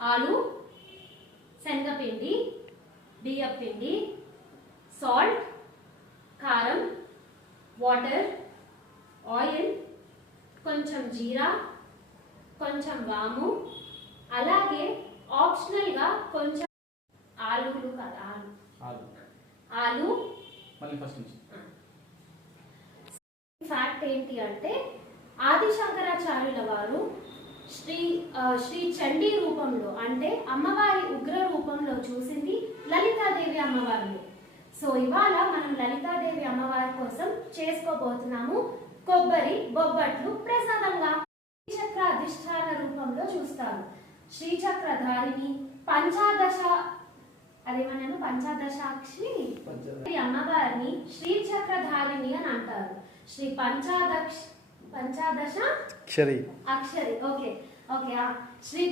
ఆలు, శనగపిండి, బియ్యపిండి, సాల్ట్, కారం, వాటర్, ఆయిల్, కొంచెం జీరా, కొంచెం వాము, అలాగే ఆప్షనల్గా కొంచెం ఆలులు కదా ఆలు ఫ్యాక్ట్ ఏంటి అంటే ఆది శంకరాచార్యుల వారు శ్రీ చండీ రూపంలో అంటే అమ్మవారి ఉగ్ర రూపంలో చూసింది లలితాదేవి అమ్మవారిని. సో ఇవాళ మనం లలితాదేవి అమ్మవారి కోసం చేసుకోబోతున్నాము కొబ్బరి బొబ్బట్లు ప్రసాదంగా. శ్రీచక్ర అధిష్టాన రూపంలో చూస్తారు. శ్రీచక్రధారిని పంచాదశాక్షి అమ్మవారిని శ్రీచక్రధారిని అని అంటారు. శ్రీ పంచాదశ అక్షరి ఓకే శ్రీ